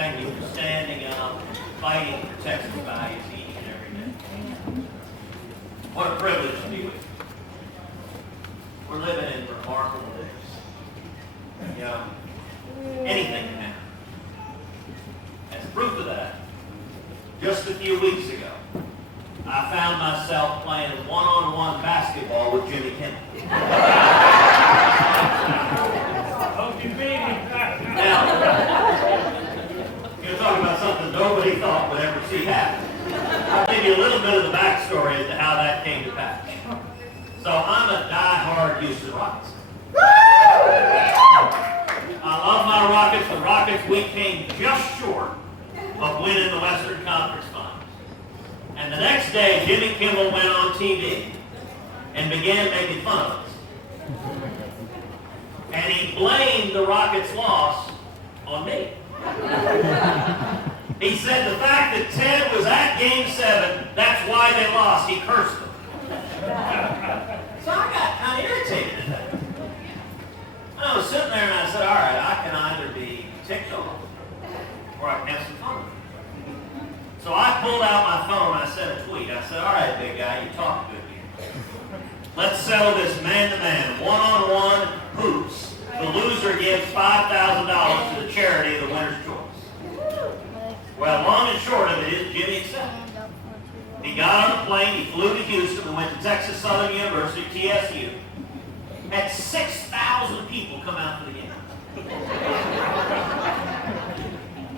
thank you for standing up, fighting for Texas values each and every day. What a privilege to be with you. We're living in remarkable days. You know, anything can happen. As proof of that, just a few weeks ago, I found myself playing one-on-one basketball with Jimmy Kimmel. Hope you beat him. Now, you're talking about something nobody thought would ever see happen. I'll give you a little bit of the backstory as to how that came to pass. So I'm a die-hard Houston Rockets. I love my Rockets. The Rockets, we came just short of winning the Western Conference Finals. And the next day, Jimmy Kimmel went on TV and began making fun of us. And he blamed the Rockets' loss on me. He said the fact that Ted was at Game 7, that's why they lost. He cursed them. So I got kind of irritated at that. And I was sitting there and I said, all right, I can either be ticked off or I can have some fun. So I pulled out my phone and I sent a tweet. I said, all right, big guy, you talk good here. Let's settle this man-to-man, one-on-one hoops. The loser gives $5,000 to the charity of the winner's choice. Well, long and short of it is Jimmy accepted. He got on a plane, he flew to Houston, and went to Texas Southern University, TSU. Had 6,000 people come out for the game.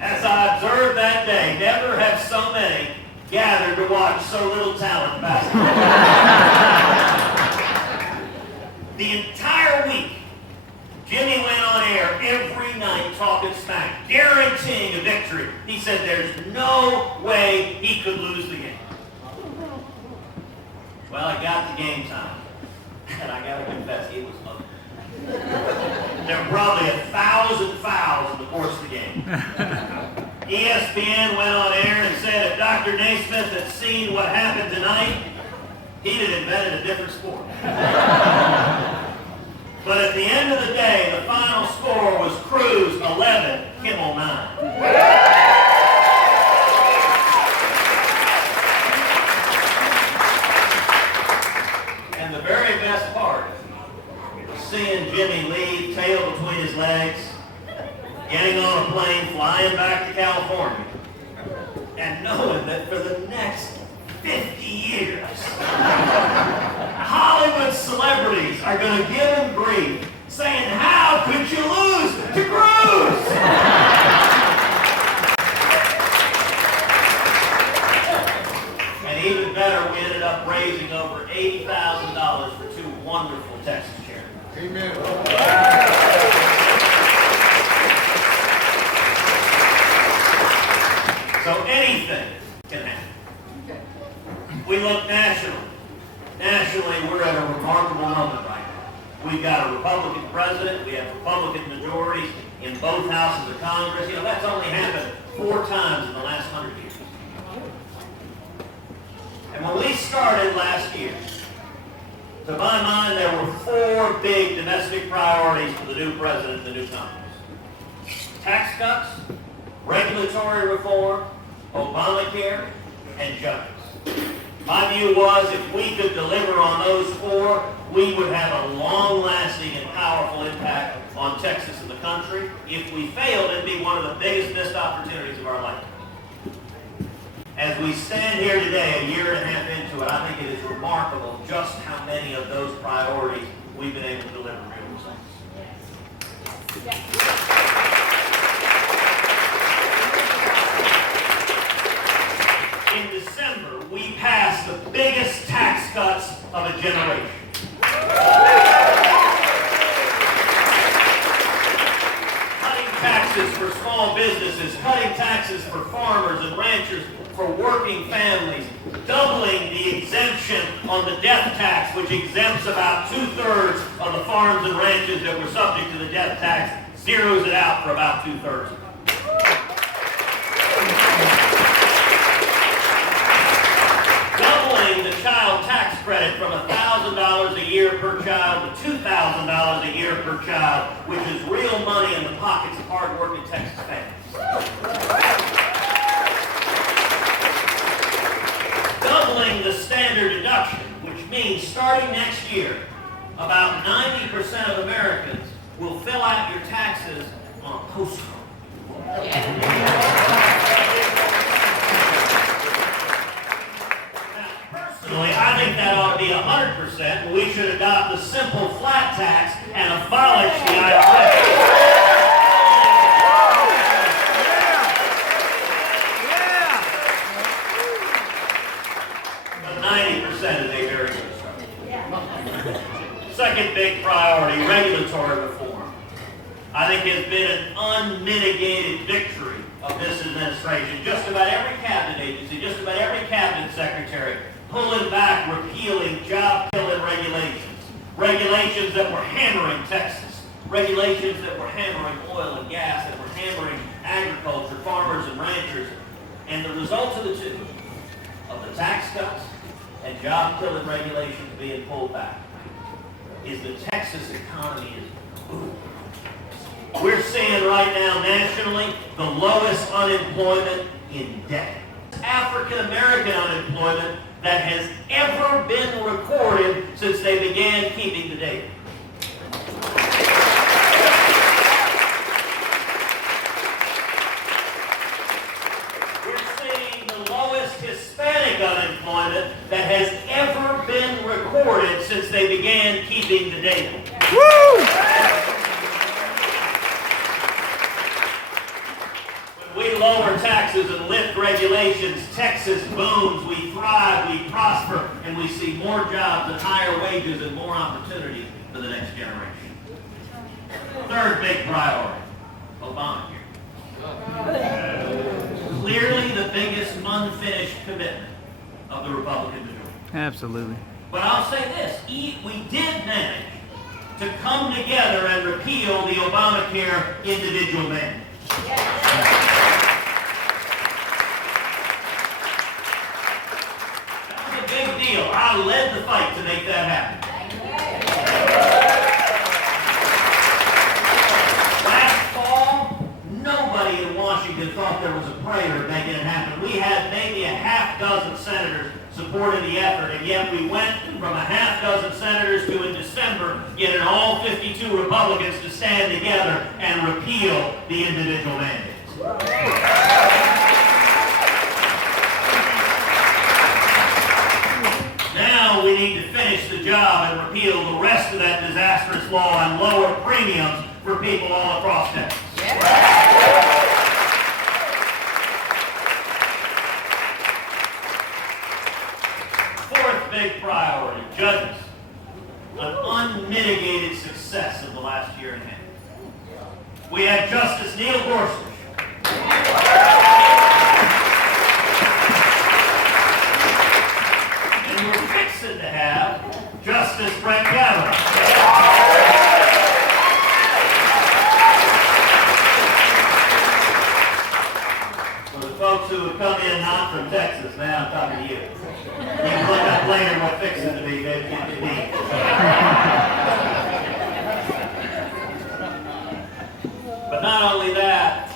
As I observed that day, never have so many gathered to watch so little talent basketball. The entire week, Jimmy went on air every night talking smack, guaranteeing a victory. He said there's no way he could lose the game. Well, I got to game time, and I got to confess, it was ugly. There were probably 1,000 fouls in the course of the game. ESPN went on air and said if Dr. Naismith had seen what happened tonight, he'd have invented a different sport. But at the end of the day, the final score was Cruz 11, Kimmel 9. And the very best part was seeing Jimmy leave, tail between his legs, getting on a plane, flying back to California, and knowing that for the next 50 years, Hollywood celebrities are going to give him grief, saying, how could you lose to Cruz? And even better, we ended up raising over $80,000 for two wonderful Texas charities. Amen. So anything can happen. We look nationally. Nationally, we're at a remarkable moment right now. We've got a Republican president. We have Republican majorities in both houses of Congress. You know, that's only happened 4 times in the last 100 years. And when we started last year, to my mind, there were 4 big domestic priorities for the new president and the new Congress. Tax cuts, regulatory reform, Obamacare, and justice. My view was if we could deliver on those 4, we would have a long-lasting and powerful impact on Texas and the country. If we failed, it'd be one of the biggest missed opportunities of our lifetime. As we stand here today, a year and a half into it, I think it is remarkable just how many of those priorities we've been able to deliver real results. In December, we passed the biggest tax cuts of a generation. Cutting taxes for small businesses, cutting taxes for farmers and ranchers, for working families, doubling the exemption on the death tax, which exempts about 2/3 of the farms and ranches that were subject to the death tax, zeroes it out for about 2/3 of them. Doubling the child tax credit from $1,000 a year per child to $2,000 a year per child, which is real money in the pockets of hard-working Texas families. means starting next year, about 90% of Americans will fill out your taxes on a postcard. Personally, I think that ought to be 100%, but we should adopt the simple flat tax and abolish the IRS. But 90% is a very good start. Second big priority, regulatory reform. I think has been an unmitigated victory of this administration. Just about every cabinet agency, just about every cabinet secretary pulling back, repealing, job-killing regulations. Regulations that were hammering Texas. Regulations that were hammering oil and gas, that were hammering agriculture, farmers and ranchers. And the result of the two, of the tax cuts and job-killing regulations being pulled back, is the Texas economy is booming. We're seeing right now nationally the lowest unemployment in decades. African-American unemployment that has ever been recorded since they began keeping the data. We're seeing the lowest Hispanic unemployment that has ever been recorded since they began keeping the data. Woo! We lower taxes and lift regulations. Texas booms. We thrive, we prosper, and we see more jobs and higher wages and more opportunity for the next generation. Third big priority, Obamacare. Clearly the biggest unfinished commitment of the Republican majority. Absolutely. But I'll say this, we did manage to come together and repeal the Obamacare individual mandate. I led the fight to make that happen. Last fall, nobody in Washington thought there was a prayer of making it happen. We had maybe a half dozen senators supporting the effort, and yet we went from a half dozen senators to, in December, getting all 52 Republicans to stand together and repeal the individual mandates. Now we need to finish the job and repeal the rest of that disastrous law and lower premiums for people all across Texas. Fourth big priority, judges. An unmitigated success in the last year and a half. We have Justice Neil Gorsuch. To have Justice Brett Kavanaugh. For the folks who have come in not from Texas, now I'm talking to you. You can look up later what fixing to be, baby. But not only that,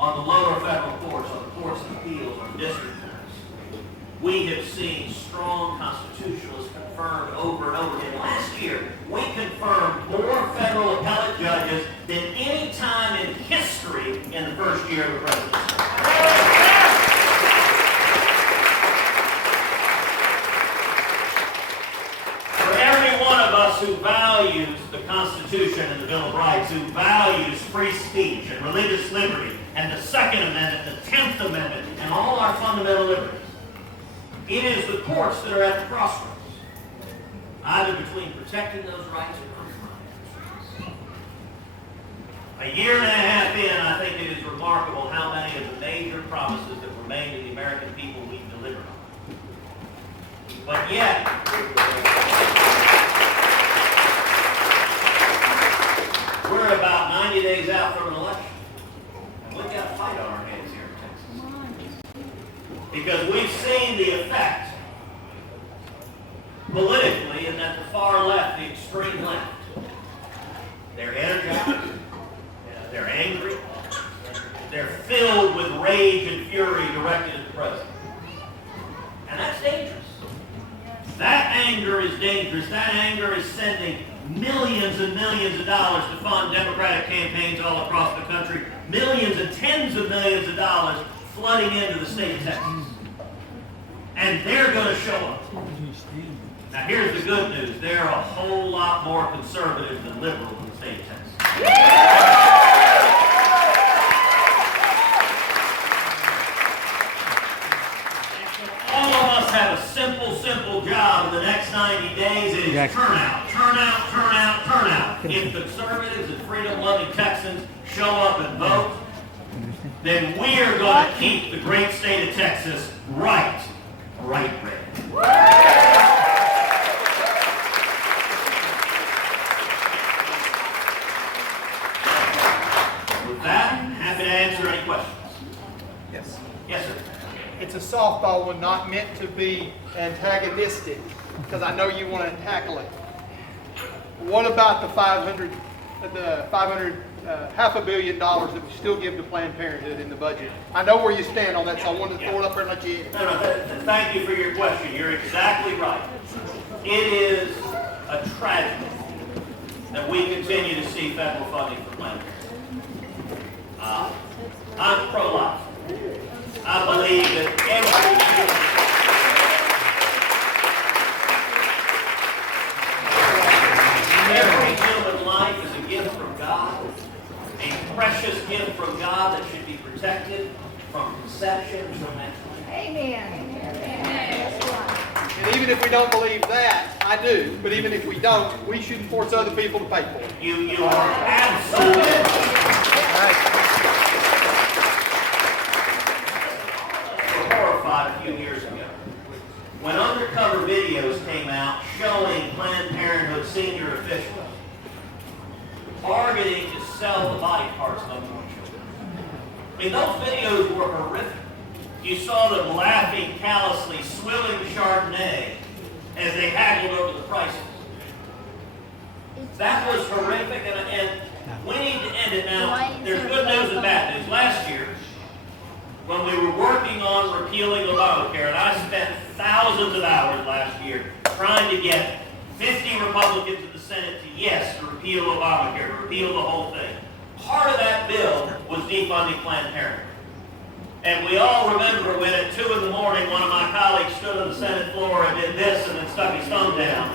on the lower federal courts, on the courts of appeals, on district we have seen strong constitutionalists confirmed over and over again. Last year, we confirmed more federal appellate judges than any time in history in the first year of the presidency. For every one of us who values the Constitution and the Bill of Rights, who values free speech and religious liberty and the Second Amendment, the 10th Amendment, and all our fundamental liberties, it is the courts that are at the crossroads, either between protecting those rights or compromising. A year and a half in, I think it is remarkable how many of the major promises that were made to the American people we've delivered on. But yet, we're about 90 days out from an election. And we've got a fight on our hands here in Texas. Because we've seen the effect politically and at the far left, the extreme left. They're energized, they're angry, they're filled with rage and fury directed at the president. And that's dangerous. That anger is dangerous. That anger is sending millions and millions of dollars to fund Democratic campaigns all across the country. Millions and tens of millions of dollars flooding into the state of Texas. And they're going to show up. Now here's the good news. There are a whole lot more conservatives than liberals in the state of Texas. All of us have a simple job in the next 90 days. It is turnout, turnout, turnout, turnout. If conservatives and freedom-loving Texans show up and vote, then we are going to keep the great state of Texas bright red. With that, happy to answer any questions. Yes. Yes, sir. It's a softball one, not meant to be antagonistic, because I know you want to tackle it. What about the $500 million that we still give to Planned Parenthood in the budget? I know where you stand on that, so I wanted to throw it up there and let you. Thank you for your question. You're exactly right. It is a tragedy that we continue to see federal funding for Planned Parenthood. I'm pro-life. I believe that every human life is a gift from God, a precious gift from God that should be protected from conception to marriage. Amen. And even if we don't believe that, I do, but even if we don't, we shouldn't force other people to pay for it. You are absolutely horrified a few years ago when undercover videos came out showing Planned Parenthood senior officials targeting to sell the body parts of unborn children. I mean, those videos were horrific. You saw them laughing callously, swilling Chardonnay as they haggled over the prices. That was horrific, and we need to end it now. There's good news and bad news. Last year, when we were working on repealing Obamacare, and I spent thousands of hours last year trying to get 50 Republicans in the Senate to yes to repeal Obamacare, to repeal the whole thing. Part of that bill was defunding Planned Parenthood. And we all remember when at 2 in the morning, one of my colleagues stood on the Senate floor and did this and then stuck his thumb down.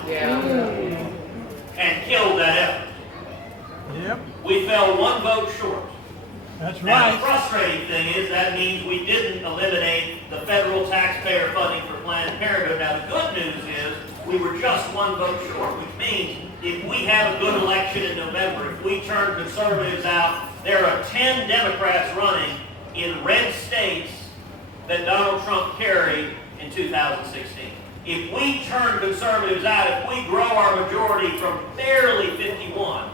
And killed that effort. Yep. We fell one vote short. That's Now, right. the frustrating thing is that means we didn't eliminate the federal taxpayer funding for Planned Parenthood. Now, the good news is we were just one vote short, which means if we have a good election in November, if we turn conservatives out, there are 10 Democrats running in red states that Donald Trump carried in 2016. If we turn conservatives out, if we grow our majority from barely 51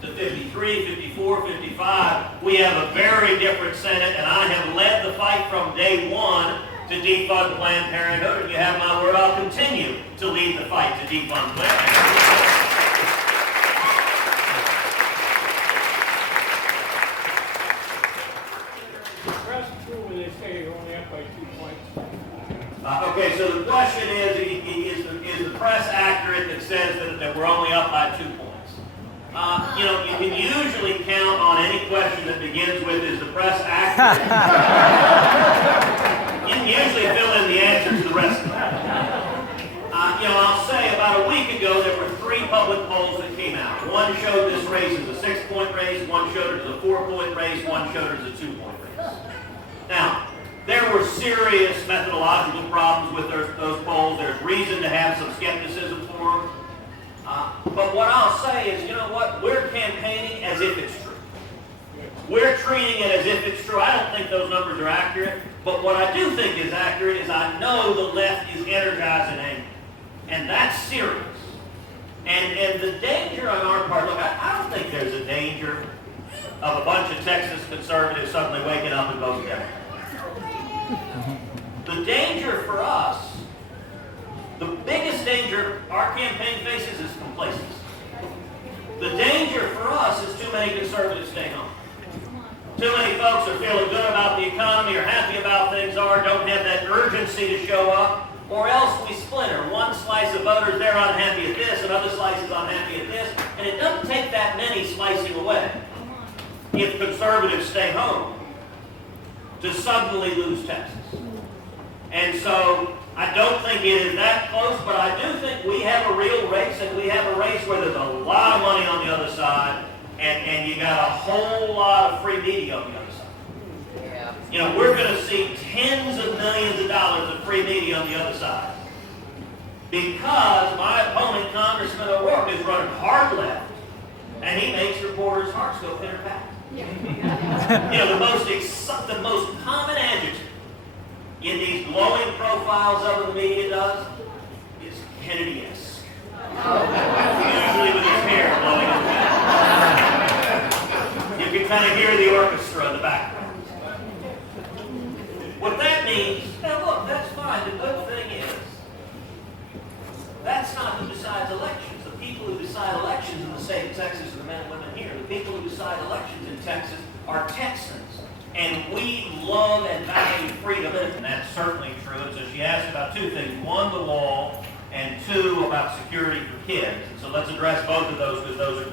to 53, 54, 55, we have a very different Senate, and I have led the fight from day one to defund Planned Parenthood, and you have my word, I'll continue to lead the fight to defund Planned Parenthood. Press true when they say you're only up by 2 points. Okay, so the question is the press accurate that says that we're only up by 2 points? You know, you can usually count on any question that begins with, is the press accurate? You can usually fill in the answers to the rest of them. You know, I'll say about a week ago, there were 3 public polls that came out. One showed this race as a 6-point race, one showed it as a 4-point race, one showed it as a 2-point race. Now, there were serious methodological problems with those polls. There's reason to have some skepticism for them. But what I'll say is, you know what? We're campaigning as if it's true. We're treating it as if it's true. I don't think those numbers are accurate. But what I do think is accurate is I know the left is energized and angry. And that's serious. And the danger on our part, look, I don't think there's a danger of a bunch of Texas conservatives suddenly waking up and voting Democrat. The danger for us, the biggest danger our campaign faces is complacency. The danger for us is too many conservatives staying home. Too many folks are feeling good about the economy or happy about things are, don't have that urgency to show up. Or else we splinter. One slice of voters, they're unhappy at this, another slice is unhappy at this, and it doesn't take that many slicing away if conservatives stay home to suddenly lose Texas. And so I don't think it is that close, but I do think we have a real race, and we have a race where there's a lot of money on the other side, and you got a whole lot of free media on the other side. Yeah. You know, we're going to see tens of millions of dollars of free media on the other side. Because my opponent, Congressman O'Rourke, is running hard left, and he makes reporters' hearts go pitter-patter. You know, the most common adjective in these glowing profiles of the media does is Kennedy-esque. Usually with his hair blowing up. You can kind of hear the orchestra in the background. What that means, now look, that's fine. The good thing is, that's not who decides elections. The people who decide elections in the state of Texas are the men and women here. The people who decide elections in Texas are Texans. And we love and value freedom, and that's certainly true. And so she asked about two things. One, the wall, and two, about security for kids. And so let's address both of those, because those are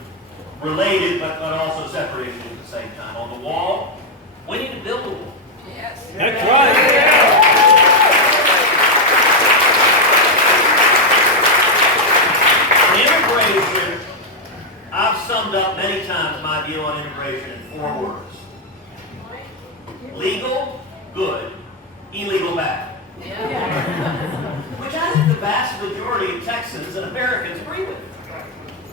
related but also separate issues at the same time. On the wall, we need to build a wall. Yes. That's right. Immigration, I've summed up many times my view on immigration in 4 words. Legal, good. Illegal, bad. Which I think the vast majority of Texans and Americans agree with.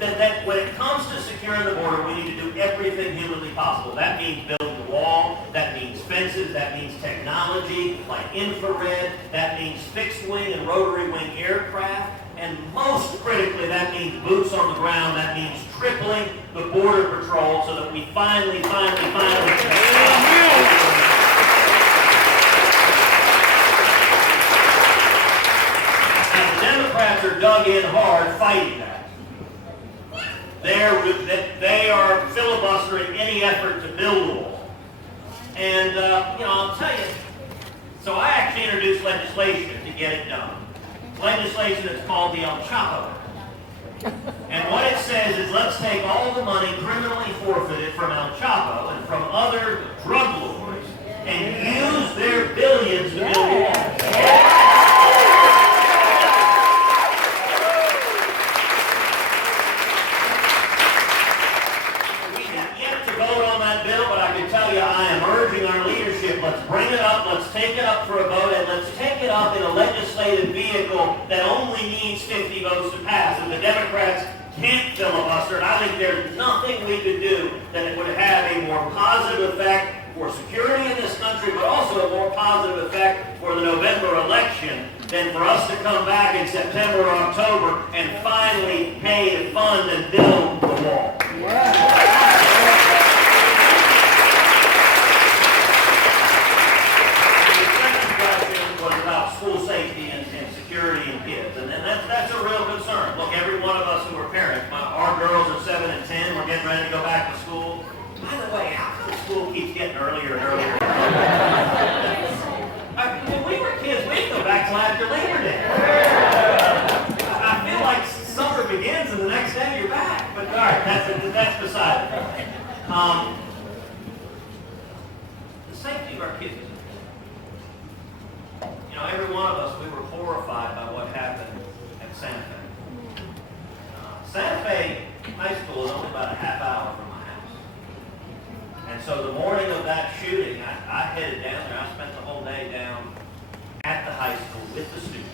That when it comes to securing the border, we need to do everything humanly possible. That means building the wall, that means fences, that means technology like infrared, that means fixed wing and rotary wing aircraft, and most critically, that means boots on the ground. That means tripling the border patrol so that we finally Democrats are dug in hard fighting that. They are filibustering any effort to build a wall. And, I'll tell you, so I actually introduced legislation to get it done. Legislation that's called the El Chapo. And what it says is let's take all the money criminally forfeited from El Chapo and from other drug lords and use their billions to build a wall. Let's bring it up, let's take it up for a vote, and let's take it up in a legislative vehicle that only needs 50 votes to pass. And the Democrats can't filibuster, and I think there's nothing we could do that would have a more positive effect for security in this country, but also a more positive effect for the November election than for us to come back in September or October and finally pay to fund and build the wall. School safety and security and kids. And that's a real concern. Look, every one of us who are parents, our girls are 7 and 10, we're getting ready to go back to school. By the way, how come school keeps getting earlier and earlier? When we were kids, we didn't go back till after Labor Day. I feel like summer begins and the next day you're back. But all right, that's beside the point. The safety of our kids. Every one of us, we were horrified by what happened at Santa Fe. Santa Fe High School is only about a half hour from my house. And so the morning of that shooting, I headed down there. I spent the whole day down at the high school with the students,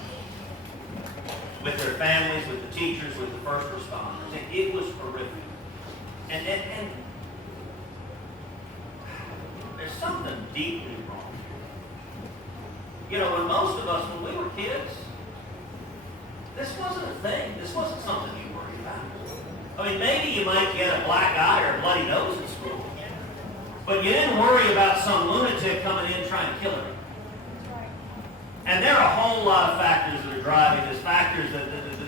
with their families, with the teachers, with the first responders. It was horrific. And there's something deeply wrong. When most of us, when we were kids, this wasn't a thing. This wasn't something you worried about. I mean, maybe you might get a black eye or a bloody nose in school, but you didn't worry about some lunatic coming in trying to kill her. And there are a whole lot of factors that are driving this, factors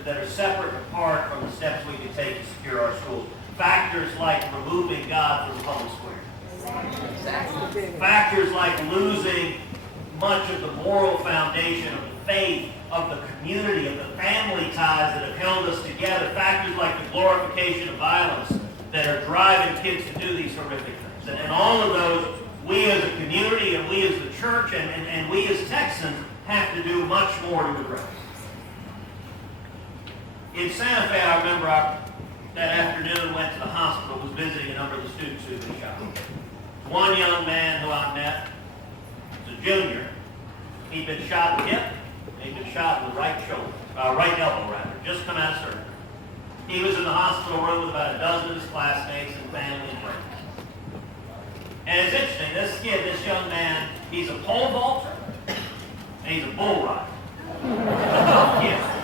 that are separate and apart from the steps we can take to secure our schools. Factors like removing God from the public square. Factors like losing much of the moral foundation of the faith, of the community, of the family ties that have held us together, factors like the glorification of violence that are driving kids to do these horrific things. And all of those, we as a community and we as the church and we as Texans have to do much more to address. In Santa Fe, I remember that afternoon went to the hospital, was visiting a number of the students who had been shot. One young man who I met was a junior. He'd been shot in the hip, and he'd been shot in the right shoulder, right elbow rather, just come out of surgery. He was in the hospital room with about a dozen of his classmates and family and friends. And it's interesting, this kid, this young man, he's a pole vaulter, and he's a bull rider. Yeah.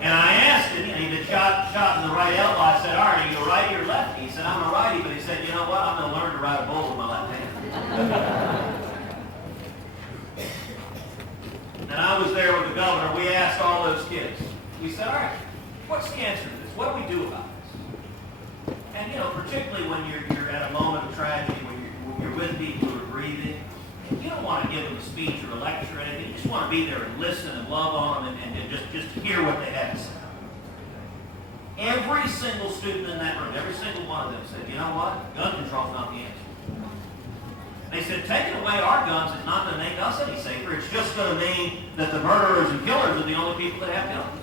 And I asked him, he'd been shot in the right elbow. I said, all right, are you a righty or lefty? He said, I'm a righty, but he said, you know what, I'm going to learn to ride a bull with my left hand. And I was there with the governor. We asked all those kids. We said, all right, what's the answer to this? What do we do about this? And, particularly when you're at a moment of tragedy, when you're with people who are grieving, you don't want to give them a speech or a lecture or anything. You just want to be there and listen and love on them and just hear what they have to say. Every single student in that room, every single one of them said, you know what? Gun control is not the answer. They said, taking away our guns is not going to make us any safer. It's just going to mean that the murderers and killers are the only people that have guns.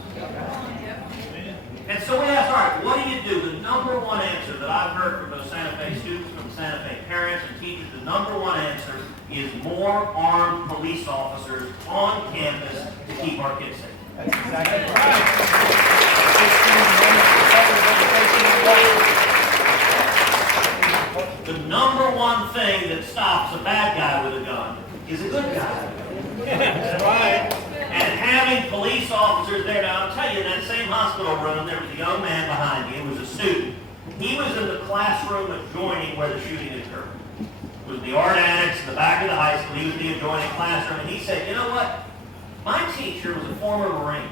And so we asked, all right, what do you do? The number one answer that I've heard from those Santa Fe students, from Santa Fe parents and teachers, the number one answer is more armed police officers on campus to keep our kids safe. That's exactly right. The number one thing that stops a bad guy with a gun is a good guy. That's right. And having police officers there, now I'll tell you, in that same hospital room, there was a young man behind me. It was a student. He was in the classroom adjoining where the shooting occurred. It was the art annex in the back of the high school. He was in the adjoining classroom, and he said, you know what? My teacher was a former Marine.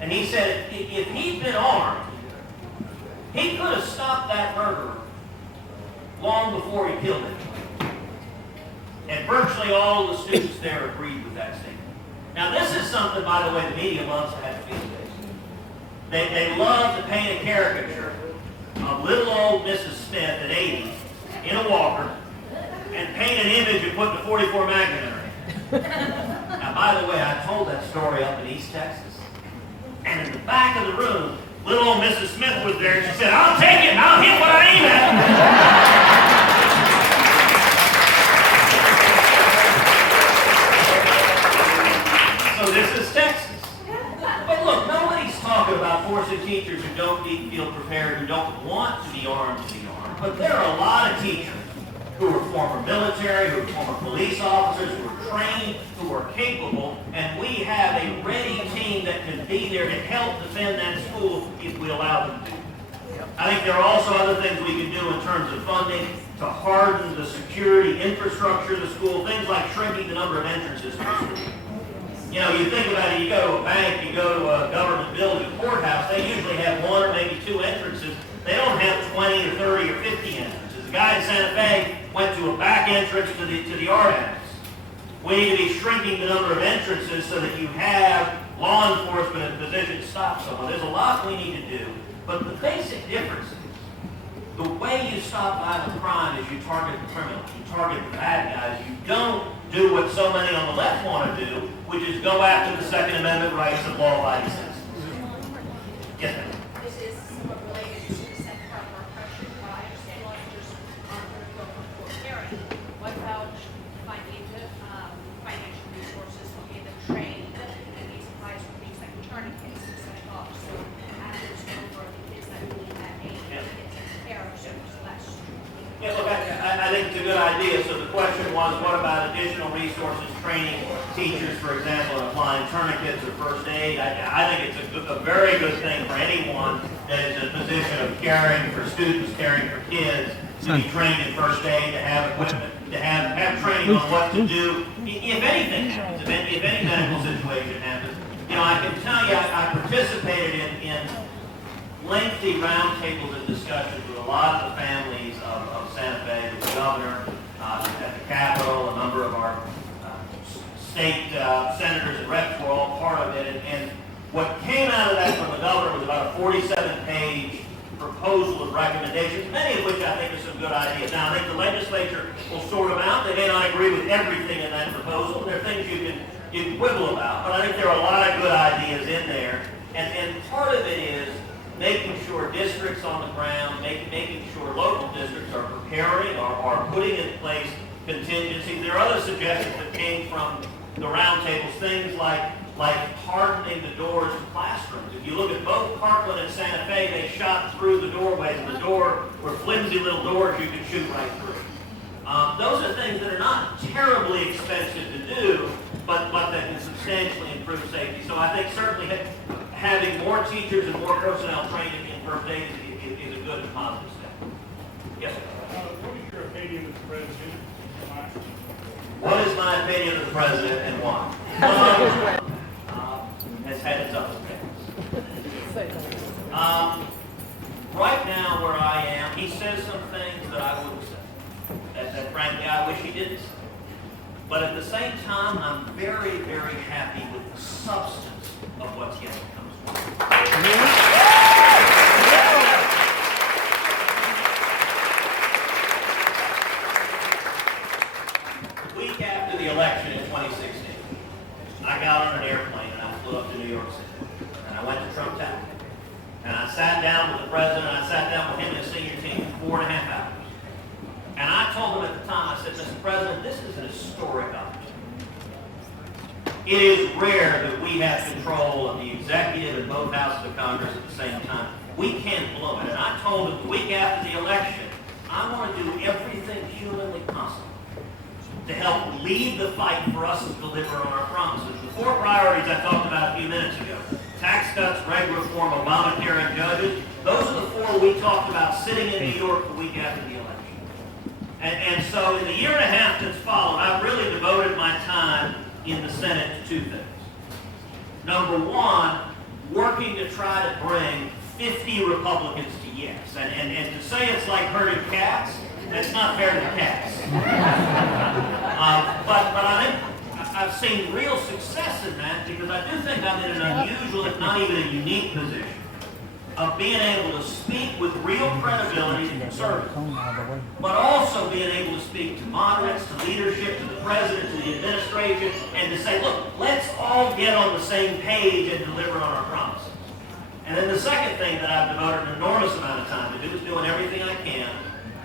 And he said, if he'd been armed, he could have stopped that murderer long before he killed him. And virtually all the students there agreed with that statement. Now this is something, by the way, the media loves to have field days. They love to paint a caricature of little old Mrs. Smith at 80 in a walker and paint an image and put the 44 Magnum in her hand. Now, by the way, I told that story up in East Texas. And in the back of the room, little old Mrs. Smith was there, and she said, I'll take it and I'll hit what I aim at. So this is Texas. But look, nobody's talking about forcing teachers who don't feel prepared, who don't want to be armed to be armed. But there are a lot of teachers who are former military, who are former police officers, who are trained, who are capable, and we have a ready team that can be there to help defend that school if we allow them to. I think there are also other things we can do in terms of funding to harden the security infrastructure of the school, things like shrinking the number of entrances to the school. You think about it, you go to a bank, you go to a government building, a courthouse, they usually have one or maybe two entrances. They don't have 20 or 30 or 50 entrances. The guy in Santa Fe went to a back entrance to the art annex. We need to be shrinking the number of entrances so that you have law enforcement in a position to stop someone. There's a lot we need to do, but the basic difference is the way you stop violent crime is you target the criminals, you target the bad guys. You don't do what so many on the left want to do, which is go after the Second Amendment rights of law-abiding citizens. Yes, ma'am. This is somewhat related to the second part of our question. I understand law enforcement aren't going to go for court hearing. What about finding financial resources to get them trained and these supplies for things like tourniquets and such off? So after it's over, the kids that really have age get taken care of, so it's less. Yeah, look, I think it's a good idea. So the question was, what about additional resources, training teachers, for example, in applying tourniquets or first aid? I think it's a very good thing for anyone that is in a position of caring for students, caring for kids, to be trained in first aid, to have equipment, to have training on what to do if anything happens, if any medical situation happens. I can tell you, I participated in lengthy roundtables and discussions with a lot of the families of Santa Fe, with the governor, at the Capitol, a number number of our state senators and reps were all part of it. And what came out of that from the governor was about a 47-page proposal of recommendations, many of which I think are some good ideas. Now, I think the legislature will sort them out. They may not agree with everything in that proposal. There are things you can quibble about, but I think there are a lot of good ideas in there. And part of it is making sure districts on the ground, making sure local districts are preparing or are putting in place contingencies. There are other suggestions that came from the roundtables, things like hardening the doors to classrooms. If you look at both Parkland and Santa Fe, they shot through the doorways, and the door were flimsy little doors you could shoot right through. Those are things that are not terribly expensive to do, but that can substantially improve safety. So I think certainly having more teachers and more personnel trained in first aid is a good and positive step. Yes, sir. What is your opinion of the president? What is my opinion of the president and why? Has had its ups and downs. Right now where I am, he says some things that I wouldn't say. That frankly I wish he didn't say. But at the same time, I'm very, very happy with the substance of what's yet to come. The week after the election in 2016, I got on an airplane and I flew up to New York City. And I went to Trump Tower. And I sat down with the president, I sat down with him and his senior team for 4.5 hours. And I told him at the time, I said, Mr. President, this is an historic opportunity. It is rare that we have control of the executive and both houses of Congress at the same time. We can't blow it. And I told him the week after the election, I want to do everything humanly possible to help lead the fight for us to deliver on our promises. The 4 priorities I talked about a few minutes ago, tax cuts, reg reform, Obamacare, and judges, those are the 4 we talked about sitting in New York the week after the election. And so in the year and a half that's followed, I've really devoted my time in the Senate to 2 things. Number 1, working to try to bring 50 Republicans to yes. And to say it's like herding cats, that's not fair to the cats. But I think I've seen real success in that because I do think I'm in an unusual, if not even a unique position of being able to speak with real credibility to conservatives, but also being able to speak to moderates, to leadership, to the president, to the administration, and to say, look, let's all get on the same page and deliver on our promises. And then the second thing that I've devoted an enormous amount of time to do is doing everything I can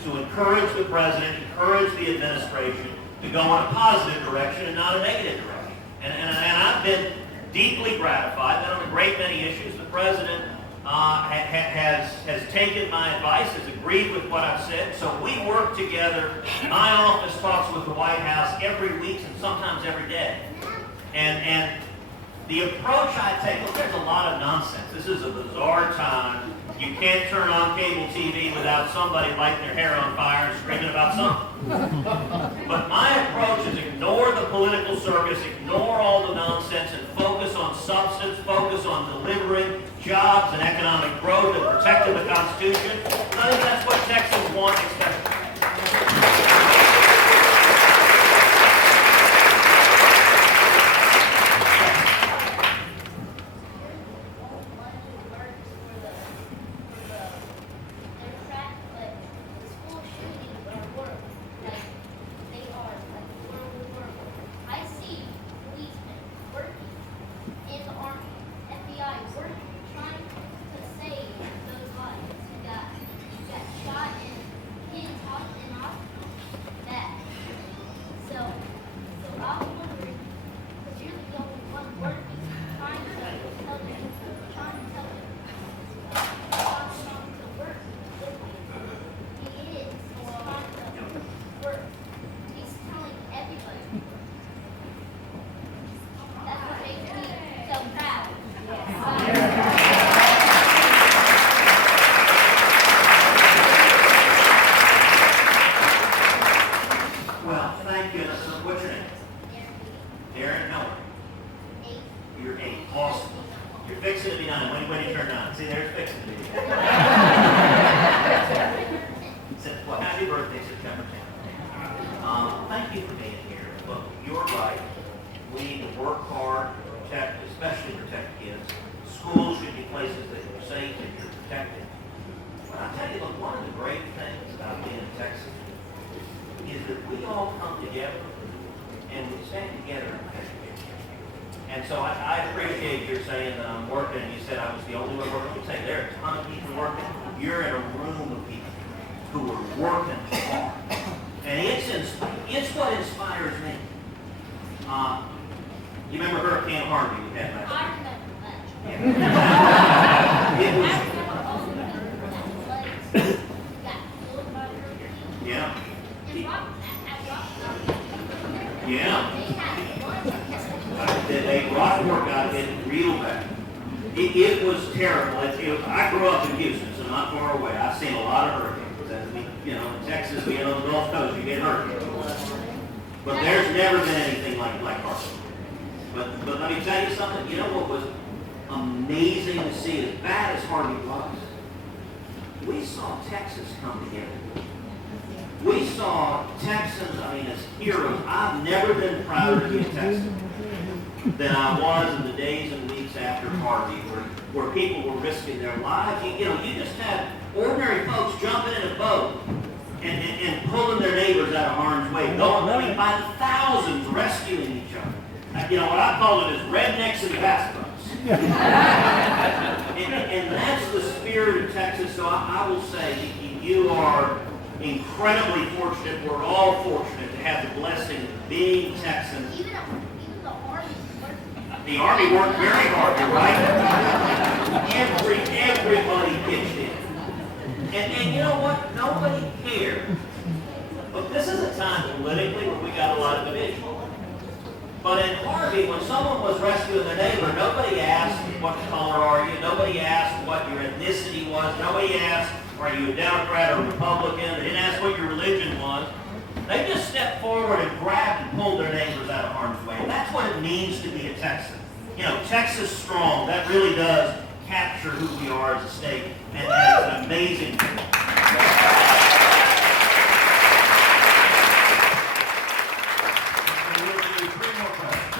to encourage the president, encourage the administration to go in a positive direction and not a negative direction. And I've been deeply gratified that on a great many issues, the president has taken my advice, has agreed with what I've said. So we work together. My office talks with the White House every week and sometimes every day. And the approach I take, look, there's a lot of nonsense. This is a bizarre time. You can't turn on cable TV without somebody lighting their hair on fire and screaming about something. But my approach is ignore the political circus, ignore all the nonsense, and focus on substance, focus on delivering jobs and economic growth and protecting the Constitution. I think that's what Texans want and expect. Thank you for being here. But you're right. We need to work hard to protect, especially protect kids. Schools should be places that you're safe and you're protected. But I tell you, look, one of the great things about being in Texas is that we all come together and we stand together and protect kids. And so I appreciate your saying that I'm working, and you said I was the only one working. Let me tell you, there are a ton of people working. You're in a room of people who are working hard. And it's what inspires me. You remember Hurricane Harvey we had last year? I remember that. Yeah. Yeah. They brought work out of it real bad. It was terrible. I grew up in Houston, so not far away. I've seen a lot of hurricanes. In Texas, being on the Gulf Coast, you get hurricanes. But there's never been anything like Harvey. But let me tell you something. You know what was amazing to see, as bad as Harvey was? We saw Texas come together. We saw Texans, as heroes. I've never been prouder to be a Texan than I was in the days and weeks after Harvey, where people were risking their lives. You just had ordinary folks jumping in a boat and pulling their neighbors out of harm's way, going by the thousands, rescuing each other. What I call it is rednecks and bathtubs. and that's the spirit of Texas. So I will say you are incredibly fortunate. We're all fortunate to have the blessing of being Texans. Even the Army worked. The Army worked very hard, you're right? Everybody pitched in. And you know what? Nobody cared. Look, this is a time politically where we got a lot of division. But in Harvey, when someone was rescuing their neighbor, nobody asked what color are you. Nobody asked what your ethnicity was. Nobody asked, are you a Democrat or Republican? They didn't ask what your religion was. They just stepped forward and grabbed and pulled their neighbors out of harm's way. And that's what it means to be a Texan. Texas strong, that really does capture who we are as a state. And that's an amazing thing.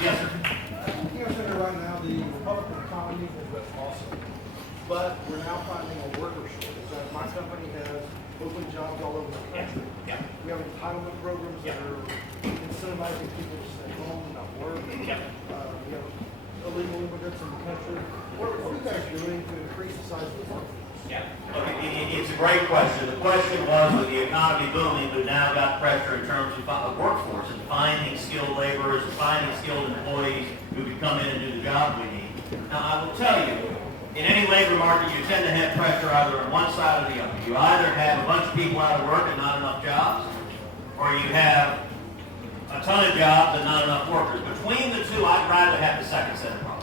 Yes, sir. Senator, right now the Republican economy is awesome, but we're now finding a worker shortage. My company has open jobs all over the country. Yeah. We have entitlement programs that are incentivizing people to stay home and not work. Yeah. We have illegal immigrants in the country. What are you guys doing to increase the size of the workforce? Yeah. Look, it's a great question. The question was, with the economy booming, we've now got pressure in terms of workforce and finding skilled laborers and finding skilled employees who can come in and do the job we need. Now, I will tell you, in any labor market, you tend to have pressure either on one side or the other. You either have a bunch of people out of work and not enough jobs, or you have a ton of jobs and not enough workers. Between the two, I'd rather have the second set of problems.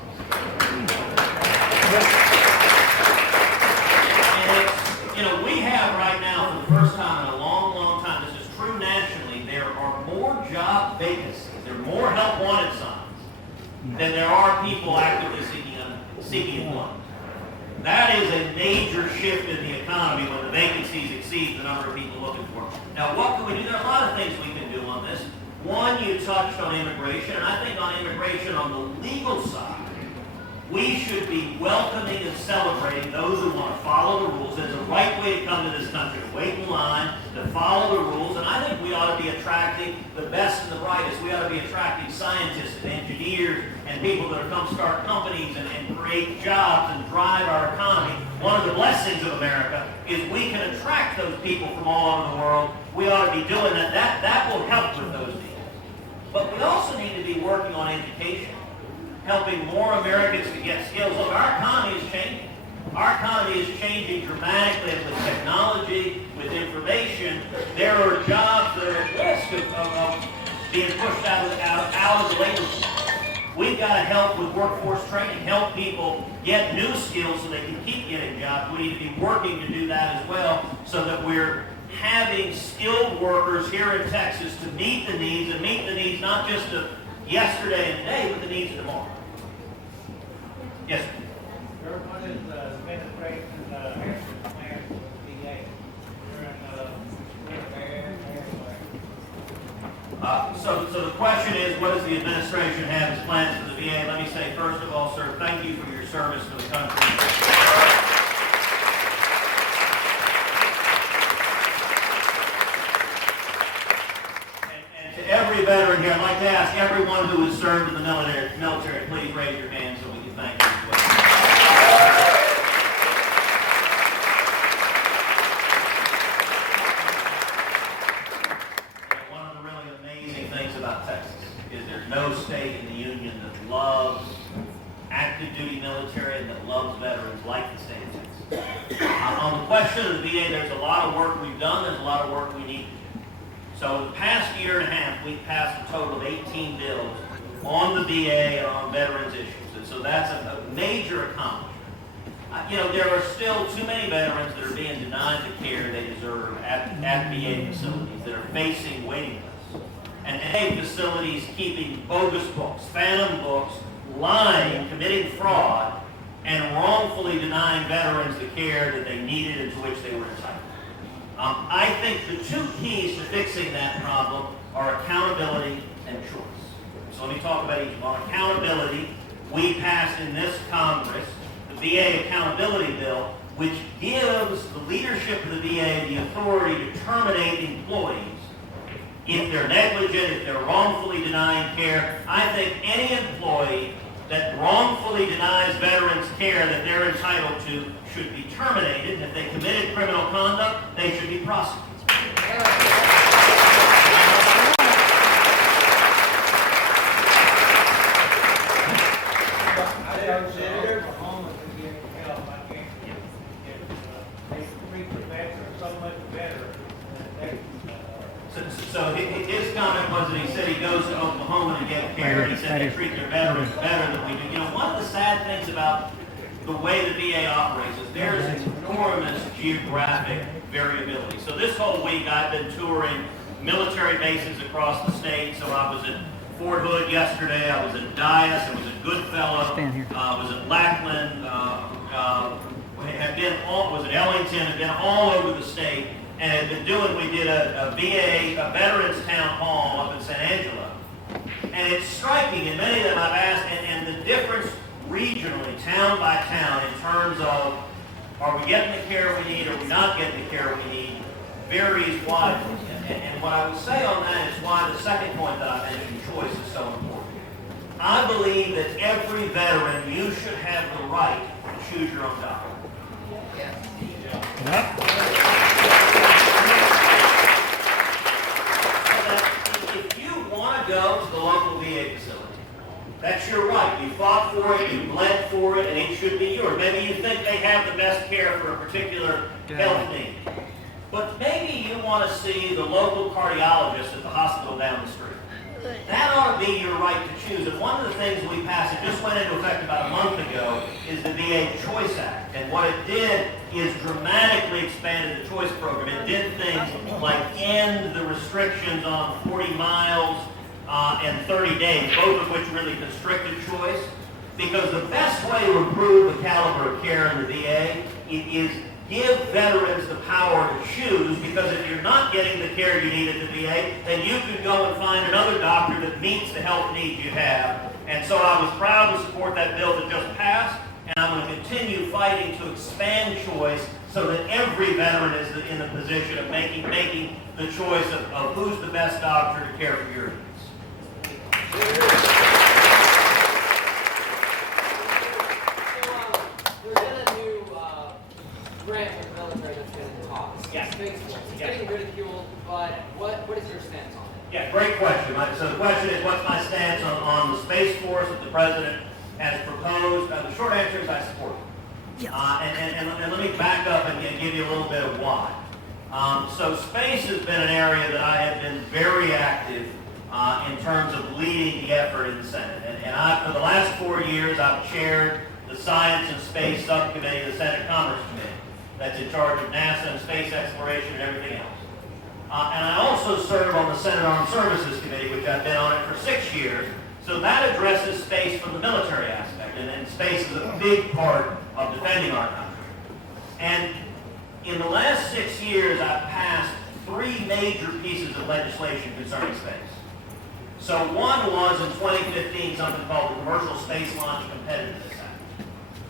We have right now, for the first time in a long, long time, this is true nationally, there are more job vacancies, there are more help wanted signs than there are people actively seeking employment. That is a major shift in the economy when the vacancies exceed the number of people looking for them. Now, what can we do? There are a lot of things we can do on this. One, you touched on immigration, and I think on immigration on the legal side, we should be welcoming and celebrating those who want to follow the rules. There's a right way to come to this country, to wait in line, to follow the rules, and I think we ought to be attracting the best and the brightest. We ought to be attracting scientists and engineers and people that are come start companies and create jobs and drive our economy. One of the blessings of America is we can attract those people from all over the world. We ought to be doing that. That will help with those needs. But we also need to be working on education, helping more Americans to get skills. Look, our economy is changing. Our economy is changing dramatically with technology, with information. There are jobs that are at risk of being pushed out of the labor force. We've got to help with workforce training, help people get new skills so they can keep getting jobs. We need to be working to do that as well so that we're having skilled workers here in Texas to meet the needs, and meet the needs not just of yesterday and today, but the needs of tomorrow. Yes, sir. What is the administration action plan for the DA during the So the question is, what does the administration have as plans for the VA? Let me say, first of all, sir, thank you for your service to the country. And to every veteran here, I'd like to ask everyone who has served in the military, please raise your hand so we can thank you as well. No state in the union that loves active duty military and that loves veterans like the state of Texas. On the question of the VA, there's a lot of work we've done, there's a lot of work we need to do. So in the past year and a half, we've passed a total of 18 bills on the VA and on veterans issues. And so that's a major accomplishment. There are still too many veterans that are being denied the care they deserve at VA facilities that are facing waiting lists. And VA facilities keeping bogus books, phantom books, lying, committing fraud, and wrongfully denying veterans the care that they needed and to which they were entitled. I think the two keys to fixing that problem are accountability and choice. So let me talk about each one. Accountability, we passed in this Congress the VA Accountability Bill, which gives the leadership of the VA the authority to terminate employees if they're negligent, if they're wrongfully denying care. I think any employee that wrongfully denies veterans care that they're entitled to should be terminated. And if they committed criminal conduct, they should be prosecuted. There's a homeless that get help. I can't get they treat the veteran so much better than So his comment was that he said he goes to Oklahoma to get care, and he said they treat their veterans better than we do. One of the sad things about the way the VA operates is there's enormous geographic variability. So this whole week I've been touring military bases across the state. So I was at Fort Hood yesterday, I was at Dias, I was at Goodfellow, I was at Lackland, was at Ellington, had been all over the state. And had been doing, we did a VA, a Veterans Town Hall up in San Angelo. And it's striking, and many of them I've asked, and the difference regionally, town by town, in terms of, are we getting the care we need, are we not getting the care we need, varies widely. And what I would say on that is why the second point that I mentioned, choice, is so important. I believe that every veteran, you should have the right to choose your own doctor. If you want to go to the local VA facility, that's your right. You fought for it, you bled for it, and it should be yours. Maybe you think they have the best care for a particular health need. But maybe you want to see the local cardiologist at the hospital down the street. That ought to be your right to choose. And one of the things we passed, it just went into effect about a month ago, is the VA Choice Act. And what it did is dramatically expanded the choice program. It did things like end the restrictions on 40 miles and 30 days, both of which really constricted choice. Because the best way to improve the caliber of care in the VA is give veterans the power to choose, because if you're not getting the care you need at the VA, then you can go and find another doctor that meets the health needs you have. And so I was proud to support that bill that just passed, and I'm going to continue fighting to expand choice so that every veteran is in the position of making the choice of who's the best doctor to care for your needs. Grant with the military that's been in talks. Yes. It's getting ridiculed, but what is your stance on it? Yeah, great question. So the question is, what's my stance on the Space Force that the President has proposed? The short answer is I support it. Yes. And let me back up and give you a little bit of why. So space has been an area that I have been very active in terms of leading the effort in the Senate. And for the last 4 years, I've chaired the Science and Space Subcommittee of the Senate Commerce Committee that's in charge of NASA and space exploration and everything else. And I also serve on the Senate Armed Services Committee, which I've been on it for 6 years. So that addresses space from the military aspect, and space is a big part of defending our country. And in the last 6 years, I've passed 3 major pieces of legislation concerning space. So one was in 2015 something called the Commercial Space Launch Competitiveness Act.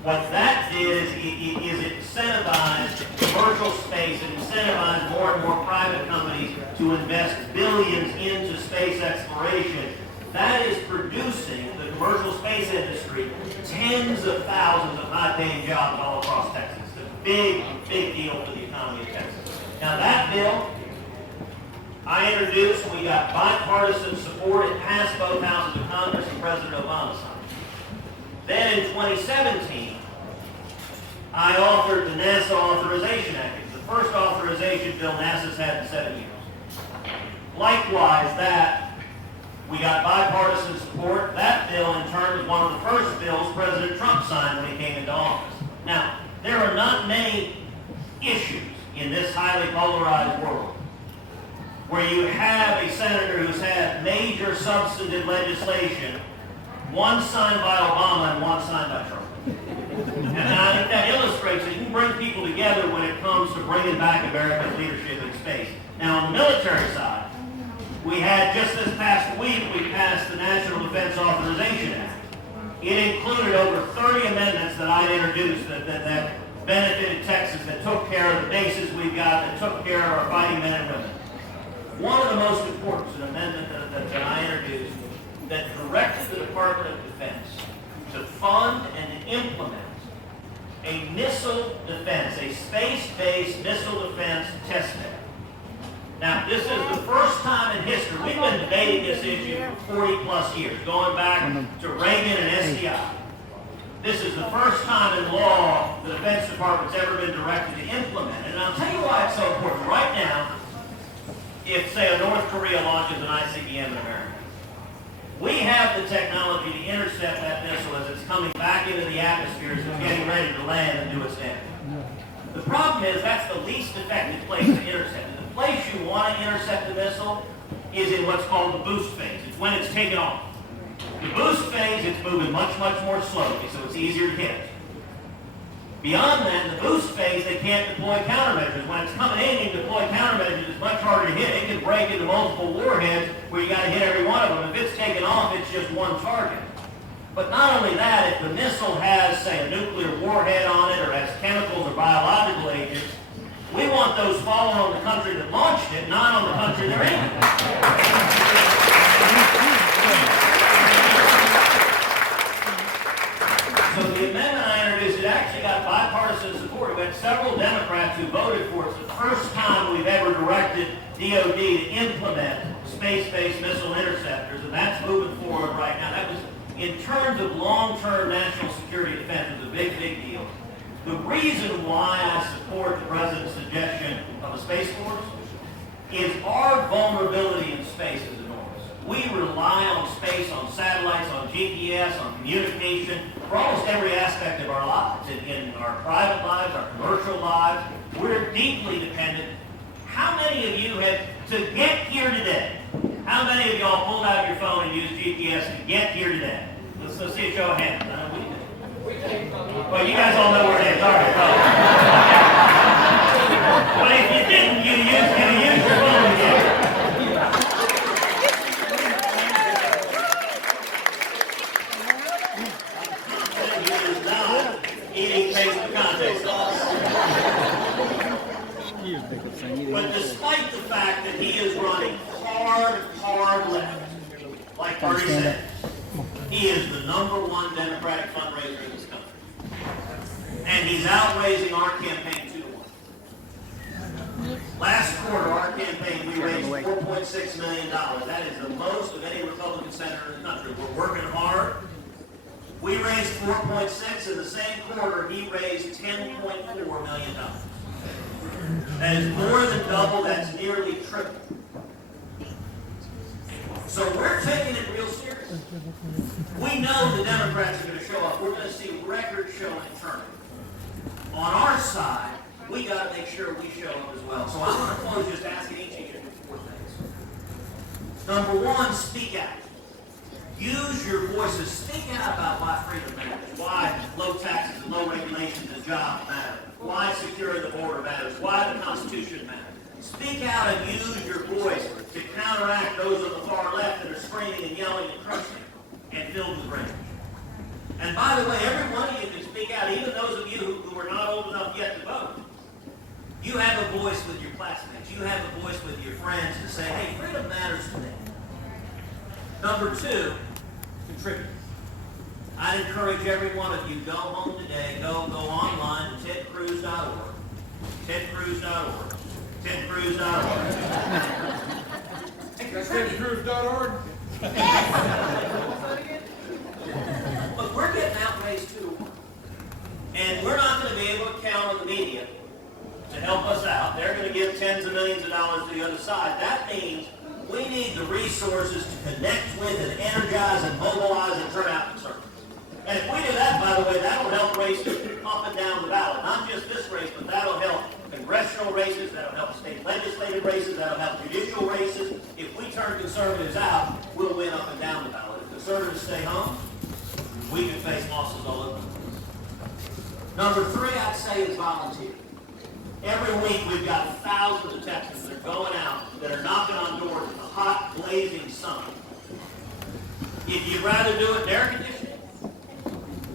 What that did is it incentivized commercial space, it incentivized more and more private companies to invest billions into space exploration. That is producing the commercial space industry tens of thousands of high-paying jobs all across Texas. It's a big, big deal for the economy of Texas. Now that bill I introduced, we got bipartisan support. It passed both houses of Congress and President Obama signed. Then in 2017, I authored the NASA Authorization Act. It's the first authorization bill NASA's had in 7 years. Likewise, we got bipartisan support. That bill, in turn, was one of the first bills President Trump signed when he came into office. Now, there are not many issues in this highly polarized world where you have a senator who's had major substantive legislation, one signed by Obama and one signed by Trump. And I think that illustrates that you can bring people together when it comes to bringing back America's leadership in space. Now, on the military side, we had just this past week, we passed the National Defense Authorization Act. It included over 30 amendments that I introduced that benefited Texas, that took care of the bases we've got, that took care of our fighting men and women. One of the most important, an amendment that I introduced that directed the Department of Defense to fund and implement a missile defense, a space-based missile defense test bed. Now, this is the first time in history, we've been debating this issue for 40 plus years, going back to Reagan and SDI. This is the first time in law the Defense Department's ever been directed to implement it. And I'll tell you why it's so important. Right now, if, say, a North Korea launches an ICBM in America, we have the technology to intercept that missile as it's coming back into the atmosphere, as it's getting ready to land and do its damage. The problem is that's the least effective place to intercept it. The place you want to intercept the missile is in what's called the boost phase. It's when it's taken off. The boost phase, it's moving much, much more slowly, so it's easier to hit. Beyond that, in the boost phase, they can't deploy countermeasures. When it's coming in, you can deploy countermeasures. It's much harder to hit. It can break into multiple warheads where you got to hit every one of them. If it's taken off, it's just one target. But not only that, if the missile has, say, a nuclear warhead on it or has chemicals or biological agents, we want those falling on the country that launched it, not on the country they're in. So the amendment I introduced, it actually got bipartisan support. We had several Democrats who voted for it. It's the first time we've ever directed DOD to implement space-based missile interceptors, and that's moving forward right now. That was, in terms of long-term national security defense, is a big, big deal. The reason why I support the President's suggestion of a Space Force is our vulnerability in space is enormous. We rely on space, on satellites, on GPS, on communication, for almost every aspect of our lives. In our private lives, our commercial lives, we're deeply dependent. How many of you have, to get here today, how many of y'all pulled out your phone and used GPS to get here today? Let's see a show of hands. Well, you guys all know where it is. All right. But if you didn't, you use your phone again. Eating Facebook context. But despite the fact that he is running hard left, like Bernie said, he is the #1 Democratic fundraiser in this country. And he's outraising our campaign 2-1. Last quarter, our campaign, we raised $4.6 million. That is the most of any Republican senator in the country. We're working hard. We raised 4.6. In the same quarter, he raised $10.4 million. That is more than double. That's nearly triple. So we're taking it real serious. We know the Democrats are going to show up. We're going to see record showing turnout. On our side, we got to make sure we show up as well. So I want to close just asking each of you for 4 things. Number 1, speak out. Use your voices. Speak out about why freedom matters, why low taxes and low regulations and jobs matter, why securing the border matters, why the Constitution matters. Speak out and use your voice to counteract those on the far left that are screaming and yelling and cursing and filled with rage. And by the way, every one of you can speak out, even those of you who are not old enough yet to vote. You have a voice with your classmates. You have a voice with your friends to say, hey, freedom matters to me. Number 2, contribute. I'd encourage every one of you, go home today, go online to tedcruz.org. tedcruz.org. tedcruz.org. TedCruz.org. Look, we're getting outraged too. And we're not going to be able to count on the media to help us out. They're going to give tens of millions of dollars to the other side. That means we need the resources to connect with and energize and mobilize and turn out conservatives. And if we do that, by the way, that'll help races up and down the ballot. Not just this race, but that'll help congressional races, that'll help state legislative races, that'll help judicial races. If we turn conservatives out, we'll win up and down the ballot. If conservatives stay home, we can face losses all over the place. Number 3, I'd say, is volunteer. Every week we've got thousands of Texans that are going out, that are knocking on doors in the hot, blazing sun. If you'd rather do it in air conditioning,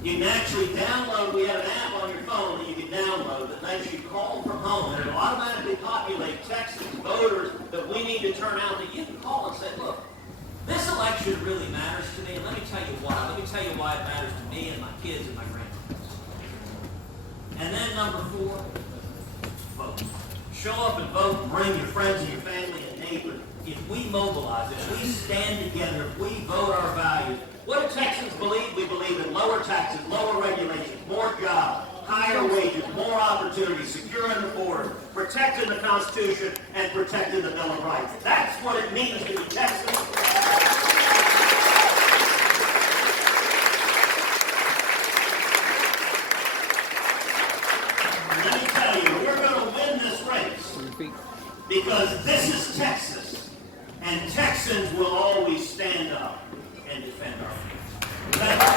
you can actually download, we have an app on your phone that you can download that lets you call from home, and it'll automatically populate Texans, voters that we need to turn out, that you can call and say, look, this election really matters to me, and let me tell you why. Let me tell you why it matters to me and my kids and my grandkids. And then number 4, vote. Show up and vote and bring your friends and your family and neighbors. If we mobilize, if we stand together, if we vote our values, what do Texans believe? We believe in lower taxes, lower regulations, more jobs, higher wages, more opportunities, securing the border, protecting the Constitution, and protecting the Bill of Rights. That's what it means to be Texan. Let me tell you, we're going to win this race because this is Texas, and Texans will always stand up and defend our freedoms.